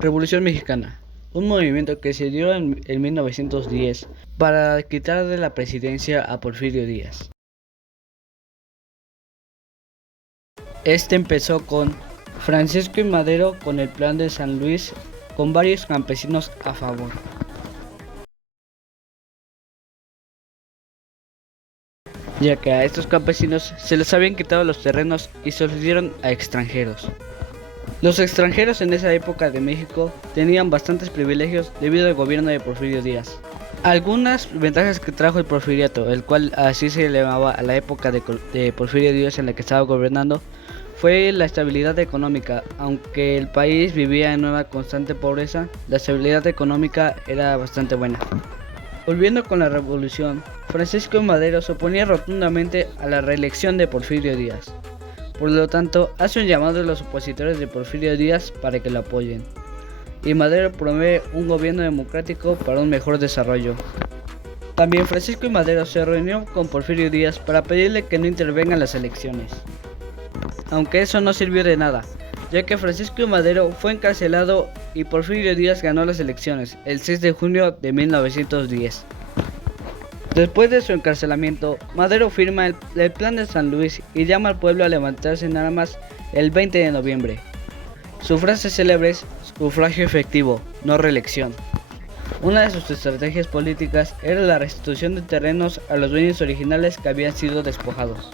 Revolución Mexicana, un movimiento que se dio en 1910 para quitarle la presidencia a Porfirio Díaz. Este empezó con Francisco I. Madero con el Plan de San Luis, con varios campesinos a favor. Ya que a estos campesinos se les habían quitado los terrenos y se los dieron a extranjeros. Los extranjeros en esa época de México tenían bastantes privilegios debido al gobierno de Porfirio Díaz. Algunas ventajas que trajo el porfiriato, el cual así se llamaba a la época de Porfirio Díaz en la que estaba gobernando, fue la estabilidad económica. Aunque el país vivía en una constante pobreza, la estabilidad económica era bastante buena. Volviendo con la revolución, Francisco I. Madero se oponía rotundamente a la reelección de Porfirio Díaz. Por lo tanto, hace un llamado a los opositores de Porfirio Díaz para que lo apoyen. Y Madero promueve un gobierno democrático para un mejor desarrollo. También Francisco I. Madero se reunió con Porfirio Díaz para pedirle que no intervenga en las elecciones. Aunque eso no sirvió de nada, ya que Francisco I. Madero fue encarcelado y Porfirio Díaz ganó las elecciones el 6 de junio de 1910. Después de su encarcelamiento, Madero firma el Plan de San Luis y llama al pueblo a levantarse en armas el 20 de noviembre. Su frase célebre es sufragio efectivo, no reelección. Una de sus estrategias políticas era la restitución de terrenos a los dueños originales que habían sido despojados.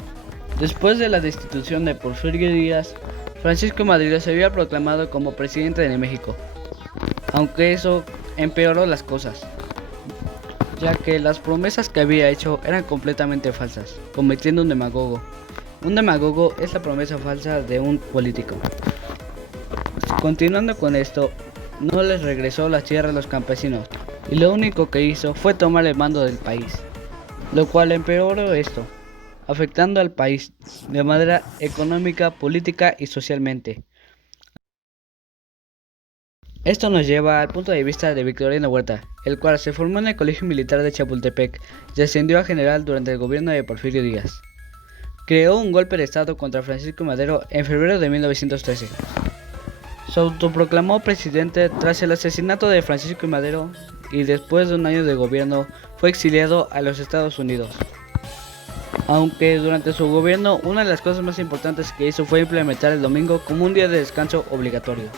Después de la destitución de Porfirio Díaz, Francisco I. Madero se había proclamado como presidente de México, aunque eso empeoró las cosas, ya que las promesas que había hecho eran completamente falsas, cometiendo un demagogo. Un demagogo es la promesa falsa de un político. Continuando con esto, no les regresó las tierras a los campesinos, y lo único que hizo fue tomar el mando del país, lo cual empeoró esto, afectando al país de manera económica, política y socialmente. Esto nos lleva al punto de vista de Victoriano Huerta, el cual se formó en el Colegio Militar de Chapultepec y ascendió a general durante el gobierno de Porfirio Díaz. Creó un golpe de estado contra Francisco I. Madero en febrero de 1913. Se autoproclamó presidente tras el asesinato de Francisco I. Madero y después de un año de gobierno fue exiliado a los Estados Unidos. Aunque durante su gobierno una de las cosas más importantes que hizo fue implementar el domingo como un día de descanso obligatorio.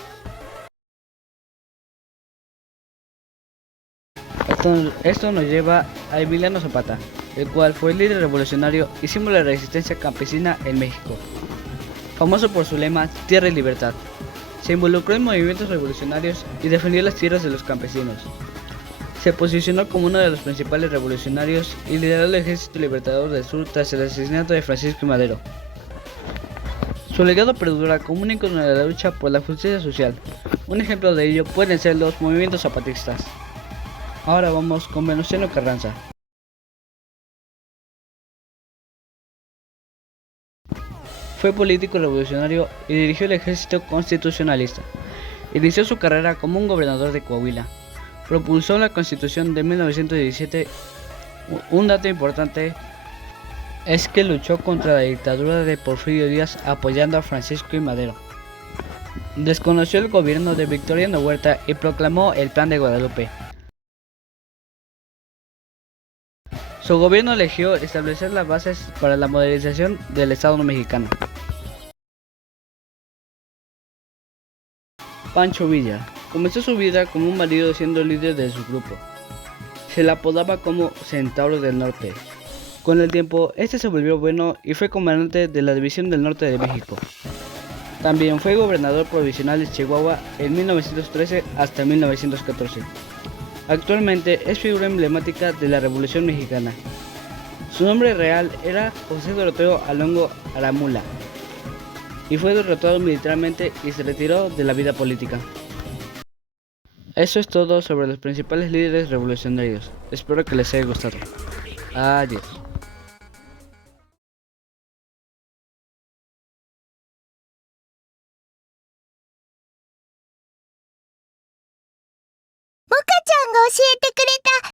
Esto nos lleva a Emiliano Zapata, el cual fue el líder revolucionario y símbolo de la resistencia campesina en México. Famoso por su lema Tierra y Libertad, se involucró en movimientos revolucionarios y defendió las tierras de los campesinos. Se posicionó como uno de los principales revolucionarios y lideró el Ejército Libertador del Sur tras el asesinato de Francisco I. Madero. Su legado perdura como un ícono de la lucha por la justicia social. Un ejemplo de ello pueden ser los movimientos zapatistas. Ahora vamos con Venustiano Carranza. Fue político revolucionario y dirigió el ejército constitucionalista. Inició su carrera como un gobernador de Coahuila. Propulsó la Constitución de 1917. Un dato importante es que luchó contra la dictadura de Porfirio Díaz apoyando a Francisco I. Madero. Desconoció el gobierno de Victoriano Huerta y proclamó el Plan de Guadalupe. Su gobierno eligió establecer las bases para la modernización del Estado mexicano. Pancho Villa comenzó su vida como un marido siendo líder de su grupo. Se le apodaba como Centauro del Norte. Con el tiempo, este se volvió bueno y fue comandante de la División del Norte de México. También fue gobernador provisional de Chihuahua en 1913 hasta 1914. Actualmente es figura emblemática de la Revolución Mexicana. Su nombre real era José Doroteo Alongo Aramula y fue derrotado militarmente y se retiró de la vida política. Eso es todo sobre los principales líderes revolucionarios. Espero que les haya gustado. Adiós.